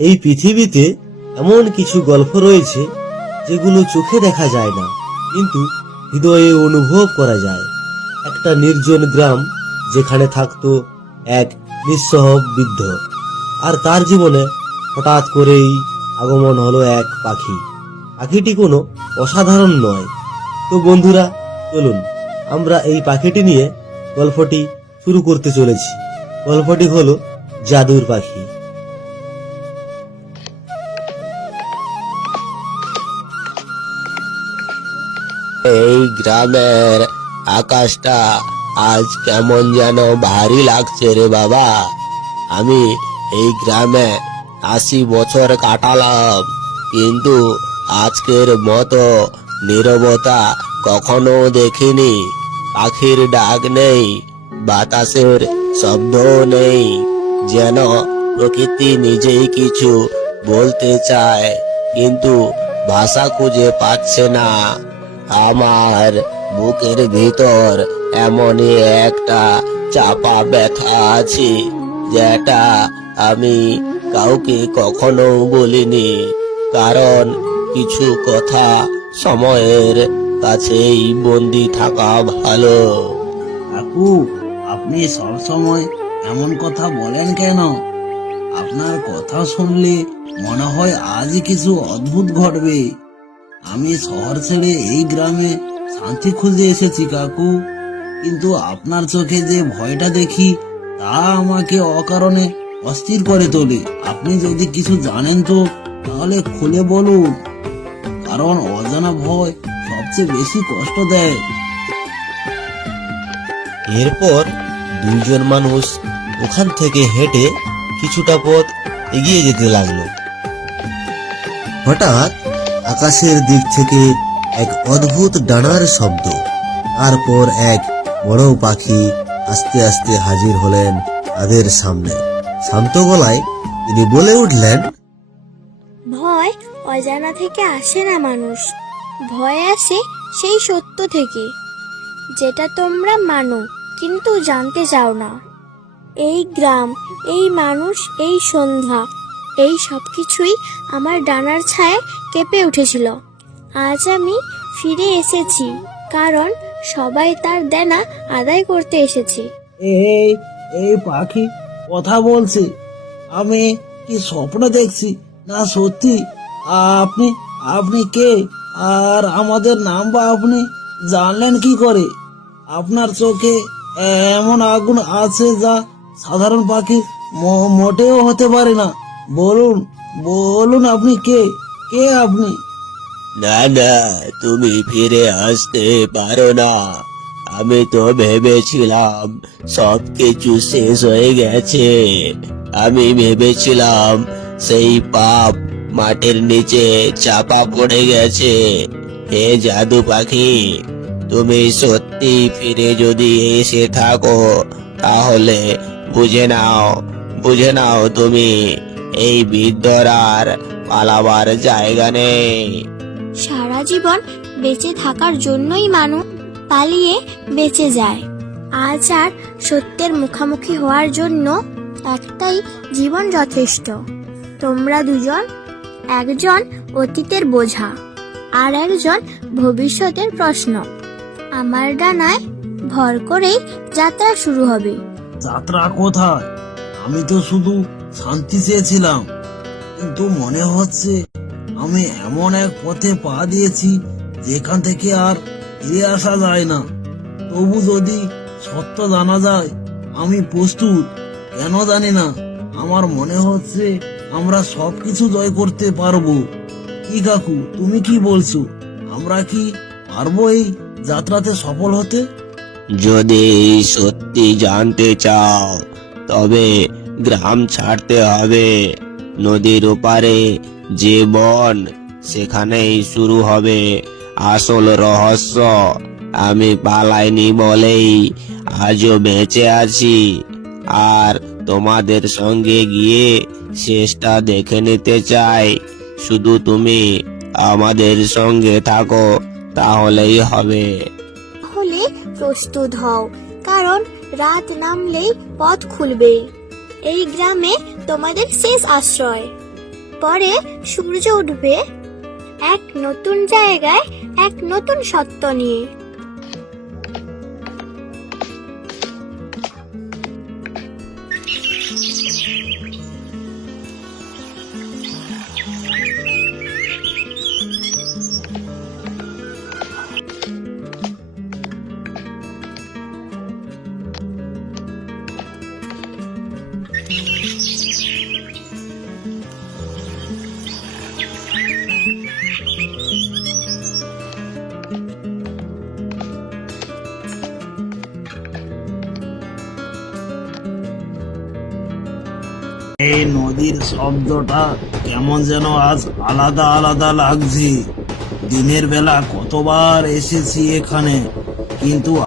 এই পৃথিবীতে এমন কিছু গল্প রয়েছে যেগুলো চোখে দেখা যায় না, কিন্তু হৃদয়ে অনুভব করা যায়। একটা নির্জন গ্রাম, যেখানে থাকতো এক নিঃস্ব বৃদ্ধ, আর তার জীবনে হঠাৎ করেই আগমন হলো এক পাখি। পাখিটি কোনো অসাধারণ নয়। তো বন্ধুরা, চলুন আমরা এই পাখিটি নিয়ে গল্পটি শুরু করতে চলেছি। গল্পটি হলো জাদুর পাখি। এই গ্রামের আকাশটা আজ কেমন যেন ভারী লাগছে রে বাবা। আমি এই গ্রামে 80 বছর কাটালাম, কিন্তু আজকের মতো নীরবতা কখনো দেখিনি। পাখির ডাক নেই, বাতাসের শব্দও নেই, যেন প্রকৃতি নিজেই কিছু বলতে চায়, কিন্তু ভাষা খুঁজে পাচ্ছে না। আমার বুকের ভিতর এমনই একটা চাপা ব্যথা আছে, যেটা আমি কাউকে কখনো বলিনি, কারণ কিছু কথা সময়ের কাছেই বন্দি থাকা ভালো। কাকু, আপনি সবসময় এমন কথা বলেন কেন? আপনার কথা শুনলে মনে হয় আজই কিছু অদ্ভুত ঘটবে। আমি শহর ছেড়ে এই গ্রামে শান্তি খুঁজে এসেছি কাকু, কিন্তু আপনার চোখে যে ভয়টা দেখি তা আমাকে অকারণে অস্থির করে তোলে। আপনি যদি কিছু জানেন তো তাহলে খুলে বলুন, কারণ অজানা ভয় সবচেয়ে বেশি কষ্ট দেয়। এরপর দুইজন মানুষ ওখান থেকে হেঁটে কিছুটা পথ এগিয়ে যেতে লাগলো। হঠাৎ আকাশের দিক থেকে এক অদ্ভুত ডানার শব্দ, তারপর এক বড় পাখি আস্তে আস্তে হাজির হলেন তাদের সামনে। শান্ত গলায় তিনি বলে উঠলেন, ভয় অজানা থেকে আসে না মানুষ, ভয় আসে সেই সত্য থেকে, যেটা তোমরা মানো কিন্তু জানতে চাও না। এই গ্রাম, এই মানুষ, এই সন্ধ্যা, এই সবকিছুই আমার ডানার ছায়ায় কেঁপে উঠেছিল। আজ আমি ফিরে এসেছি, কারণ সবাই তার দেনা আদায় করতে এসেছে। এই এই পাখি কথা বলছে। আমি কি স্বপ্ন দেখছি না সত্যি? আপনি আপনি কে, আর আমাদের নাম বা আপনি জানলেন কি করে? আপনার চোখে এমন আগুন আছে যা সাধারণ পাখি মোটেও হতে পারে না। বলুন বলুন, আপনি কে? কে আপনি? না না, তুমি ফিরে আসতে পারো না। আমি তো ভেবেছিলাম সবকিছু শেষ হয়ে গেছে। আমি ভেবেছিলাম সেই পাপ মাটির নিচে চাপা পড়ে গেছে। হে জাদু পাখি, তুমি সত্যি ফিরে যদি এসে থাকো, তাহলে বুঝে নাও তুমি এই বৃদ্ধর আর পালাবার জায়গা নেই। সারা জীবন বেঁচে থাকার জন্যই মানুষ পালিয়ে বেঁচে যায়। আজ আর সত্যের মুখোমুখি হওয়ার জন্য একটাই জীবন যথেষ্ট। তোমরা দুজন, একজন অতীতের বোঝা আর একজন ভবিষ্যতের প্রশ্ন। আমার ডানায় ভর করেই যাত্রা শুরু হবে। যাত্রা কোথায়? আমি তো শুধু শান্তি চেয়েছিলাম, কিন্তু মনে হচ্ছে আমি এমন এক পথে পা দিয়েছি যেখান থেকে আর ফিরে আসা যায় না। তবু যদি সত্য জানা যায়, আমি প্রস্তুত। কেন জানি না, আমার মনে হচ্ছে আমরা সবকিছু জয় করতে পারবো। কি কাকু, তুমি কি বলছো? আমরা কি পারবো এই যাত্রাতে সফল হতে? যদি সত্যি জানতে চাও, তবে গ্রাম ছাড়তে হবে। নদীর ওপারে যে বন, সেখানেই শুরু হবে আসল রহস্য। আমি পালাইনি বলেই আজও বেঁচে আছি, আর তোমাদের সঙ্গে গিয়ে শেষটা দেখে নিতে চাই। শুধু তুমি আমাদের সঙ্গে থাকো, তাহলেই হবে। হলে প্রস্তুত হও, কারণ রাত নামলেই পথ খুলবে। এই গ্রামে তোমাদের শেষ আশ্রয়। পরে সূর্য উঠবে এক নতুন জায়গায়, এক নতুন সত্য নিয়ে। এই নদীর শব্দটা কেমন যেন আজ আলাদা আলাদা লাগছে। দিনের বেলা কতবার এসেছি এখানে, কিন্তু